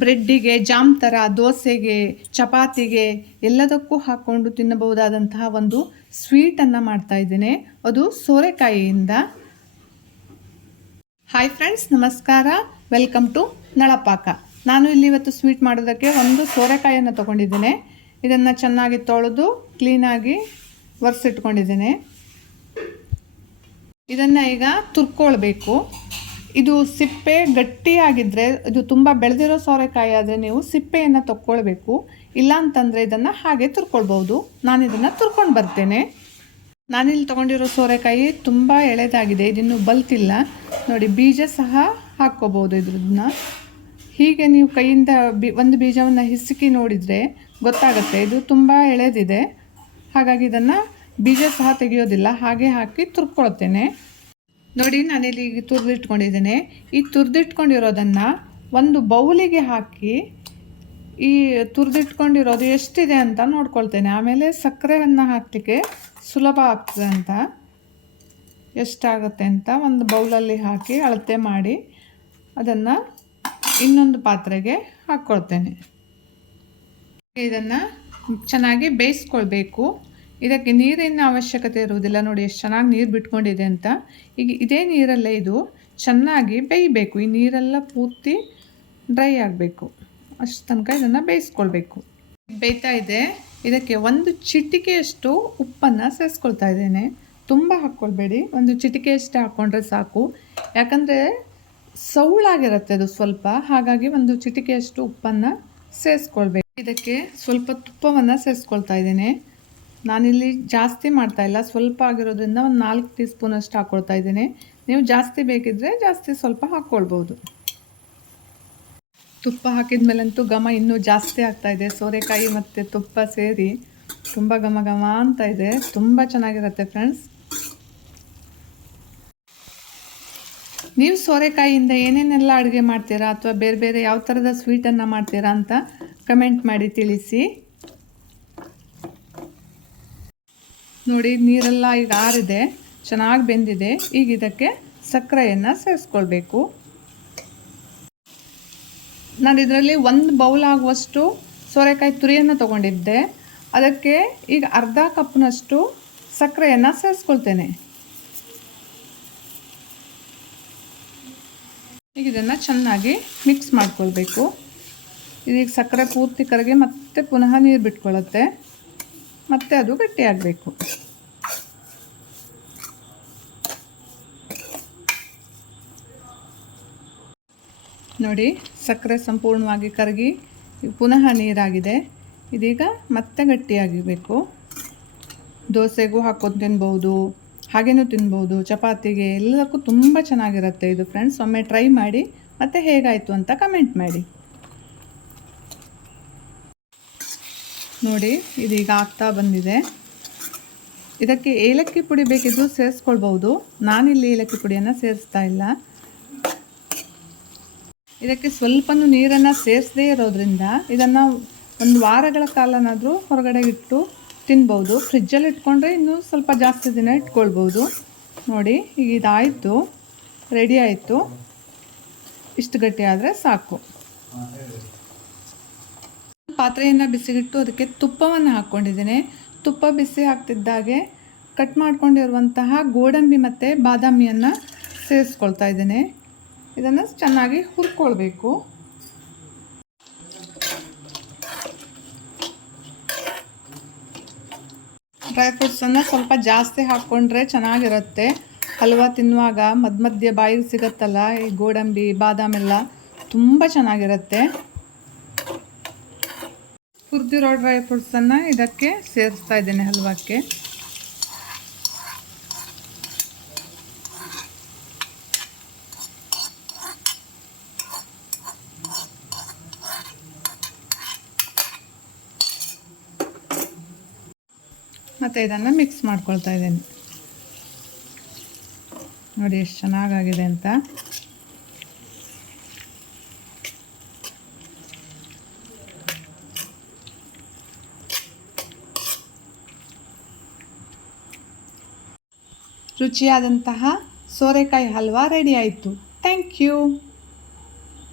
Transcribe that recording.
ಬ್ರೆಡ್ಡಿಗೆ, jam ಥರ, ದೋಸೆಗೆ, ಚಪಾತಿಗೆ ಎಲ್ಲದಕ್ಕೂ ಹಾಕ್ಕೊಂಡು ತಿನ್ನಬಹುದಾದಂತಹ ಒಂದು ಸ್ವೀಟನ್ನು ಮಾಡ್ತಾಯಿದ್ದೇನೆ. ಅದು ಸೋರೆಕಾಯಿಯಿಂದ. ಹಾಯ್ ಫ್ರೆಂಡ್ಸ್, ನಮಸ್ಕಾರ. ವೆಲ್ಕಮ್ ಟು ನಳಪಾಕ. ನಾನು ಇಲ್ಲಿ ಇವತ್ತು ಸ್ವೀಟ್ ಮಾಡೋದಕ್ಕೆ ಒಂದು ಸೋರೆಕಾಯಿಯನ್ನು ತೊಗೊಂಡಿದ್ದೇನೆ. ಇದನ್ನು ಚೆನ್ನಾಗಿ ತೊಳೆದು ಕ್ಲೀನಾಗಿ ಒರೆಸಿಟ್ಕೊಂಡಿದ್ದೇನೆ. ಇದನ್ನು ಈಗ ತುರ್ಕೊಳ್ಬೇಕು. ಇದು ಸಿಪ್ಪೆ ಗಟ್ಟಿಯಾಗಿದ್ದರೆ, ಇದು ತುಂಬ ಬೆಳೆದಿರೋ ಸೋರೆಕಾಯಿ ಆದರೆ ನೀವು ಸಿಪ್ಪೆಯನ್ನು ತಕ್ಕೊಳ್ಬೇಕು. ಇಲ್ಲ ಅಂತಂದರೆ ಇದನ್ನು ಹಾಗೆ ತುರ್ಕೊಳ್ಬೋದು. ನಾನು ಇದನ್ನು ತುರ್ಕೊಂಡು ಬರ್ತೇನೆ. ನಾನಿಲ್ಲಿ ತೊಗೊಂಡಿರೋ ಸೋರೆಕಾಯಿ ತುಂಬ ಎಳೆದಾಗಿದೆ, ಇದಿನ್ನೂ ಬಲ್ತಿಲ್ಲ ನೋಡಿ. ಬೀಜ ಸಹ ಹಾಕ್ಕೋಬೋದು ಇದ್ರನ್ನ. ಹೀಗೆ ನೀವು ಕೈಯಿಂದ ಒಂದು ಬೀಜವನ್ನು ಹಿಸುಕಿ ನೋಡಿದರೆ ಗೊತ್ತಾಗುತ್ತೆ ಇದು ತುಂಬ ಎಳೆದಿದೆ. ಹಾಗಾಗಿ ಇದನ್ನು ಬೀಜ ಸಹ ತೆಗೆಯೋದಿಲ್ಲ, ಹಾಗೆ ಹಾಕಿ ತುರ್ಕೊಳ್ತೇನೆ. ನೋಡಿ, ನಾನಿಲ್ಲಿ ತುರಿದಿಟ್ಕೊಂಡಿದ್ದೇನೆ. ಈ ತುರಿದಿಟ್ಕೊಂಡಿರೋದನ್ನು ಒಂದು ಬೌಲಿಗೆ ಹಾಕಿ ಈ ತುರಿದಿಟ್ಕೊಂಡಿರೋದು ಎಷ್ಟಿದೆ ಅಂತ ನೋಡ್ಕೊಳ್ತೇನೆ. ಆಮೇಲೆ ಸಕ್ಕರೆಯನ್ನು ಹಾಕಲಿಕ್ಕೆ ಸುಲಭ ಆಗ್ತದೆ ಅಂತ, ಎಷ್ಟಾಗುತ್ತೆ ಅಂತ ಒಂದು ಬೌಲಲ್ಲಿ ಹಾಕಿ ಅಳತೆ ಮಾಡಿ ಅದನ್ನು ಇನ್ನೊಂದು ಪಾತ್ರೆಗೆ ಹಾಕ್ಕೊಳ್ತೇನೆ. ಇದನ್ನು ಚೆನ್ನಾಗಿ ಬೇಯಿಸ್ಕೊಳ್ಬೇಕು. ಇದಕ್ಕೆ ನೀರಿನ ಅವಶ್ಯಕತೆ ಇರುವುದಿಲ್ಲ. ನೋಡಿ ಎಷ್ಟು ಚೆನ್ನಾಗಿ ನೀರು ಬಿಟ್ಕೊಂಡಿದೆ ಅಂತ. ಈಗ ಇದೇ ನೀರಲ್ಲೇ ಇದು ಚೆನ್ನಾಗಿ ಬೇಯಬೇಕು. ಈ ನೀರೆಲ್ಲ ಪೂರ್ತಿ ಡ್ರೈ ಆಗಬೇಕು, ಅಷ್ಟು ತನಕ ಇದನ್ನು ಬೇಯಿಸ್ಕೊಳ್ಬೇಕು. ಬೇಯ್ತಾ ಇದೆ. ಇದಕ್ಕೆ ಒಂದು ಚಿಟಿಕೆಯಷ್ಟು ಉಪ್ಪನ್ನು ಸೇರಿಸ್ಕೊಳ್ತಾ ಇದ್ದೇನೆ. ತುಂಬ ಹಾಕ್ಕೊಳ್ಬೇಡಿ, ಒಂದು ಚಿಟಿಕೆಯಷ್ಟೇ ಹಾಕ್ಕೊಂಡ್ರೆ ಸಾಕು. ಯಾಕಂದರೆ ಸೌಳಾಗಿರುತ್ತೆ ಅದು ಸ್ವಲ್ಪ, ಹಾಗಾಗಿ ಒಂದು ಚಿಟಿಕೆಯಷ್ಟು ಉಪ್ಪನ್ನು ಸೇರಿಸ್ಕೊಳ್ಬೇಕು. ಇದಕ್ಕೆ ಸ್ವಲ್ಪ ತುಪ್ಪವನ್ನು ಸೇರಿಸ್ಕೊಳ್ತಾ ಇದ್ದೇನೆ. ನಾನಿಲ್ಲಿ ಜಾಸ್ತಿ ಮಾಡ್ತಾಯಿಲ್ಲ, ಸ್ವಲ್ಪ ಆಗಿರೋದ್ರಿಂದ ಒಂದು 4 ಟೀ ಸ್ಪೂನಷ್ಟು ಹಾಕ್ಕೊಳ್ತಾ ಇದ್ದೇನೆ. ನೀವು ಜಾಸ್ತಿ ಬೇಕಿದ್ದರೆ ಜಾಸ್ತಿ ಸ್ವಲ್ಪ ಹಾಕ್ಕೊಳ್ಬೋದು. ತುಪ್ಪ ಹಾಕಿದ ಮೇಲಂತೂ ಘಮ ಇನ್ನೂ ಜಾಸ್ತಿ ಆಗ್ತಾಯಿದೆ. ಸೋರೆಕಾಯಿ ಮತ್ತು ತುಪ್ಪ ಸೇರಿ ತುಂಬ ಘಮ ಘಮ ಅಂತ ಇದೆ. ತುಂಬ ಚೆನ್ನಾಗಿರುತ್ತೆ ಫ್ರೆಂಡ್ಸ್. ನೀವು ಸೋರೆಕಾಯಿಯಿಂದ ಏನೇನೆಲ್ಲ ಅಡುಗೆ ಮಾಡ್ತೀರಾ ಅಥವಾ ಬೇರೆ ಬೇರೆ ಯಾವ ಥರದ ಸ್ವೀಟನ್ನು ಮಾಡ್ತೀರಾ ಅಂತ ಕಮೆಂಟ್ ಮಾಡಿ ತಿಳಿಸಿ. ನೋಡಿ, ನೀರೆಲ್ಲ ಈಗ ಆರಿದೆ, ಚೆನ್ನಾಗಿ ಬೆಂದಿದೆ. ಈಗ ಇದಕ್ಕೆ ಸಕ್ಕರೆಯನ್ನು ಸೇರಿಸ್ಕೊಳ್ಬೇಕು. ನಾನು ಇದರಲ್ಲಿ 1 ಬೌಲ್ ಆಗುವಷ್ಟು ಸೋರೆಕಾಯಿ ತುರಿಯನ್ನು ತೊಗೊಂಡಿದ್ದೆ. ಅದಕ್ಕೆ ಈಗ ಅರ್ಧ ಕಪ್ನಷ್ಟು ಸಕ್ಕರೆಯನ್ನು ಸೇರಿಸ್ಕೊಳ್ತೇನೆ. ಈಗ ಇದನ್ನು ಚೆನ್ನಾಗಿ ಮಿಕ್ಸ್ ಮಾಡ್ಕೊಳ್ಬೇಕು. ಇದೀಗ ಸಕ್ಕರೆ ಪೂರ್ತಿ ಕರಗಿ ಮತ್ತೆ ಪುನಃ ನೀರು ಬಿಟ್ಕೊಳ್ಳುತ್ತೆ, ಮತ್ತೆ ಅದು ಗಟ್ಟಿಯಾಗಬೇಕು. ನೋಡಿ, ಸಕ್ಕರೆ ಸಂಪೂರ್ಣವಾಗಿ ಕರಗಿ ಪುನಃ ನೀರಾಗಿದೆ. ಇದೀಗ ಮತ್ತೆ ಗಟ್ಟಿಯಾಗಿರಬೇಕು. ದೋಸೆಗೂ ಹಾಕ್ಕೊಂಡು ತಿನ್ಬೋದು, ಹಾಗೇನೂ ತಿನ್ಬೋದು, ಚಪಾತಿಗೆ ಎಲ್ಲದಕ್ಕೂ ತುಂಬ ಚೆನ್ನಾಗಿರುತ್ತೆ ಇದು ಫ್ರೆಂಡ್ಸ್. ಒಮ್ಮೆ ಟ್ರೈ ಮಾಡಿ, ಮತ್ತು ಹೇಗಾಯಿತು ಅಂತ ಕಮೆಂಟ್ ಮಾಡಿ. ನೋಡಿ, ಇದೀಗ ಆಗ್ತಾ ಬಂದಿದೆ. ಇದಕ್ಕೆ ಏಲಕ್ಕಿ ಪುಡಿ ಬೇಕಿದ್ದರೂ ಸೇರಿಸ್ಕೊಳ್ಬೋದು. ನಾನಿಲ್ಲಿ ಏಲಕ್ಕಿ ಪುಡಿಯನ್ನು ಸೇರಿಸ್ತಾ ಇಲ್ಲ. ಇದಕ್ಕೆ ಸ್ವಲ್ಪನೂ ನೀರನ್ನು ಸೇರಿಸದೇ ಇರೋದ್ರಿಂದ ಇದನ್ನು ಒಂದು ವಾರಗಳ ಕಾಲನಾದರೂ ಹೊರಗಡೆ ಇಟ್ಟು ತಿನ್ಬೋದು. ಫ್ರಿಜ್ಜಲ್ಲಿ ಇಟ್ಕೊಂಡ್ರೆ ಇನ್ನೂ ಸ್ವಲ್ಪ ಜಾಸ್ತಿ ದಿನ ಇಟ್ಕೊಳ್ಬೋದು. ನೋಡಿ, ಈಗ ಇದಾಯಿತು, ರೆಡಿ ಆಯಿತು. ಇಷ್ಟು ಗಟ್ಟಿ ಆದರೆ ಸಾಕು. ಪಾತ್ರೆಯನ್ನು ಬಿಸಿಗಿಟ್ಟು ಅದಕ್ಕೆ ತುಪ್ಪವನ್ನು ಹಾಕ್ಕೊಂಡಿದ್ದೇನೆ. ತುಪ್ಪ ಬಿಸಿ ಆಗ್ತಿದ್ದಾಗೆ ಕಟ್ ಮಾಡ್ಕೊಂಡಿರುವಂತಹ ಗೋಡಂಬಿ ಮತ್ತು ಬಾದಾಮಿಯನ್ನು ಸೇರಿಸ್ಕೊಳ್ತಾ ಇದ್ದೇನೆ. ಇದನ್ನು ಚೆನ್ನಾಗಿ ಹುರ್ಕೊಳ್ಬೇಕು. ಡ್ರೈ ಫ್ರೂಟ್ಸನ್ನು ಸ್ವಲ್ಪ ಜಾಸ್ತಿ ಹಾಕ್ಕೊಂಡ್ರೆ ಚೆನ್ನಾಗಿರುತ್ತೆ. ಹಲ್ವಾ ತಿನ್ನುವಾಗ ಮಧ್ಯ ಬಾಯಿಗೆ ಸಿಗುತ್ತಲ್ಲ, ಈ ಗೋಡಂಬಿ ಬಾದಾಮೆಲ್ಲ ತುಂಬ ಚೆನ್ನಾಗಿರುತ್ತೆ. ಹುರಿದಿರೋ ಡ್ರೈ ಫ್ರೂಟ್ಸನ್ನು ಇದಕ್ಕೆ ಸೇರಿಸ್ತಾ ಇದ್ದೇನೆ ಹಲ್ವಕ್ಕೆ. ಮತ್ತು ಇದನ್ನು ಮಿಕ್ಸ್ ಮಾಡ್ಕೊಳ್ತಾ ಇದ್ದೇನೆ. ನೋಡಿ ಎಷ್ಟು ಚೆನ್ನಾಗಾಗಿದೆ ಅಂತ. ರುಚಿಯಾದಂತಹ ಸೋರೆಕಾಯಿ ಹಲ್ವಾ ರೆಡಿ ಆಯಿತು. Thank you.